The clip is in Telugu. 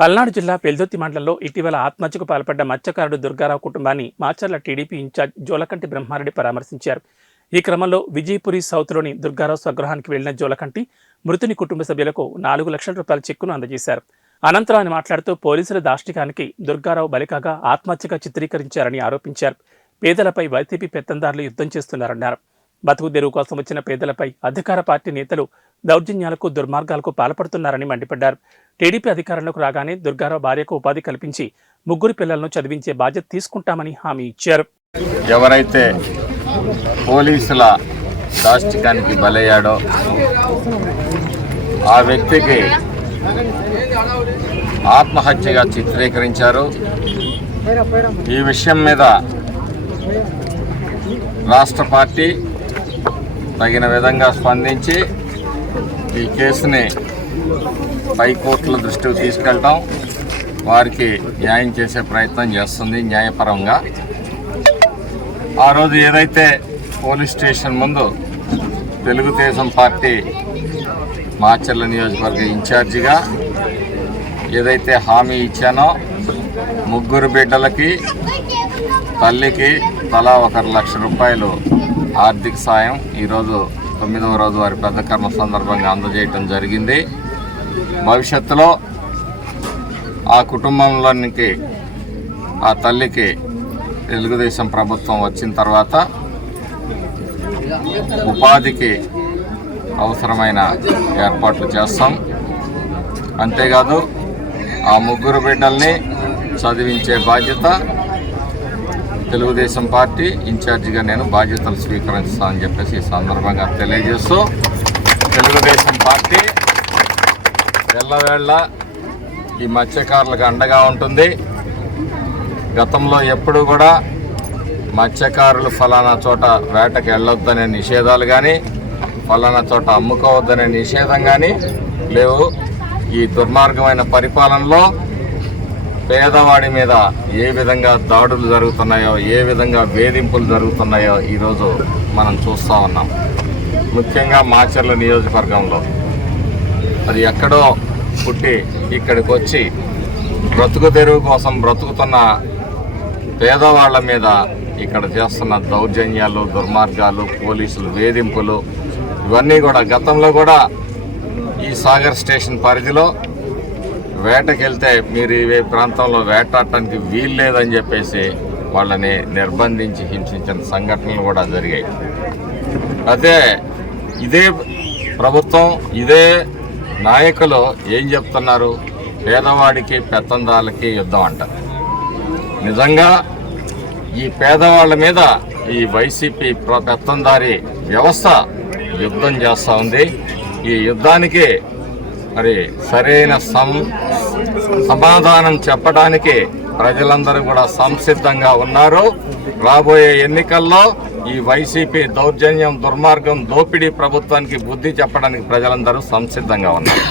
పల్నాడు జిల్లా పెల్దొత్తి మండలంలో ఇటీవల ఆత్మహత్యకు పాల్పడ్డ మత్స్యకారుడు దుర్గారావు కుటుంబాన్ని మాచర్ల టీడీపీ ఇన్ఛార్జ్ జోలకంటి బ్రహ్మారెడ్డి పరామర్శించారు. ఈ క్రమంలో విజయపురి సౌత్లోని దుర్గారావు స్వగృహానికి వెళ్ళిన జోలకంటి మృతుని కుటుంబ సభ్యులకు నాలుగు లక్షల రూపాయల చెక్కును అందజేశారు. అనంతరం ఆయన మాట్లాడుతూ పోలీసుల దాష్టికానికి దుర్గారావు బలికాగా ఆత్మహత్యగా చిత్రీకరించారని ఆరోపించారు. పేదలపై వైసీపీ పెత్తందారులు యుద్ధం చేస్తున్నారన్నారు. బతుకు తెరువు కోసం వచ్చిన పేదలపై అధికార పార్టీ నేతలు దౌర్జన్యాలకు దుర్మార్గాలకు పాల్పడుతున్నారని మండిపడ్డారు. టీడీపీ అధికారంలోకి రాగానే దుర్గారావు భార్యకు ఉపాధి కల్పించి ముగ్గురు పిల్లలను చదివించే బాధ్యత తీసుకుంటామని హామీ ఇచ్చారు. ఎవరైతే పోలీసుల దాష్టికానికి బలయ్యాడో ఆ వ్యక్తికి ఆత్మహత్యగా చిత్రీకరించారు. ఈ విషయం మీద రాష్ట్ర పార్టీ తగిన విధంగా స్పందించి ఈ కేసుని హైకోర్టుల దృష్టికి తీసుకెళ్ళటం వారికి న్యాయం చేసే ప్రయత్నం చేస్తుంది న్యాయపరంగా. ఆ రోజు ఏదైతే పోలీస్ స్టేషన్ ముందు తెలుగుదేశం పార్టీ మాచర్ల నియోజకవర్గ ఇన్ఛార్జిగా ఏదైతే హామీ ఇచ్చానో ముగ్గురు బిడ్డలకి తల్లికి తలా ఒక లక్ష రూపాయలు ఆర్థిక సాయం ఈరోజు తొమ్మిదవ రోజు వారి పెద్ద కర్మ సందర్భంగా అందజేయటం జరిగింది. భవిష్యత్తులో ఆ కుటుంబంలోనికి ఆ తల్లికి తెలుగుదేశం ప్రభుత్వం వచ్చిన తర్వాత ఉపాధికి అవసరమైన ఏర్పాట్లు చేస్తాం. అంతేకాదు ఆ ముగ్గురు బిడ్డల్ని చదివించే బాధ్యత తెలుగుదేశం పార్టీ ఇన్ఛార్జిగా నేను బాధ్యతలు స్వీకరిస్తానని చెప్పేసి ఈ సందర్భంగా తెలియజేస్తూ తెలుగుదేశం పార్టీ వెళ్ళవేళ్ళ ఈ మత్స్యకారులకు అండగా ఉంటుంది. గతంలో ఎప్పుడు కూడా మత్స్యకారులు ఫలానా చోట వేటకు వెళ్ళొద్దనే నిషేధాలు కానీ ఫలానా చోట అమ్ముకోవద్దనే నిషేధం కానీ లేవు. ఈ దుర్మార్గమైన పరిపాలనలో పేదవాడి మీద ఏ విధంగా దాడులు జరుగుతున్నాయో ఏ విధంగా వేధింపులు జరుగుతున్నాయో ఈరోజు మనం చూస్తూ ఉన్నాం. ముఖ్యంగా మాచర్ల నియోజకవర్గంలో. అది ఎక్కడో పుట్టి ఇక్కడికి వచ్చి బ్రతుకు తెరువు కోసం బ్రతుకుతున్న పేదవాళ్ళ మీద ఇక్కడ చేస్తున్న దౌర్జన్యాలు దుర్మార్గాలు పోలీసులు వేధింపులు ఇవన్నీ కూడా గతంలో కూడా ఈ సాగర్ స్టేషన్ పరిధిలో వేటకెళ్తే మీరు ఈ ప్రాంతంలో వేటాడటానికి వీలు లేదని చెప్పేసి వాళ్ళని నిర్బంధించి హింసించిన సంఘటనలు కూడా జరిగాయి. అదే ఇదే ప్రభుత్వం ఇదే నాయకులు ఏం చెప్తున్నారు? పేదవాడికి పెత్తందాలకి యుద్ధం అంటారు నిజంగా ఈ పేదవాళ్ళ మీద ఈ వైసీపీ ప్ర- పెత్తందారి వ్యవస్థ యుద్ధం చేస్తూ ఉంది. ఈ యుద్ధానికి మరి సరైన సం సమాధానం చెప్పడానికి ప్రజలందరూ కూడా సంసిద్ధంగా ఉన్నారు. రాబోయే ఎన్నికల్లో ఈ వైసీపీ దౌర్జన్యం దుర్మార్గం దోపిడీ ప్రభుత్వానికి బుద్ధి చెప్పడానికి ప్రజలందరూ సంసిద్ధంగా ఉన్నారు.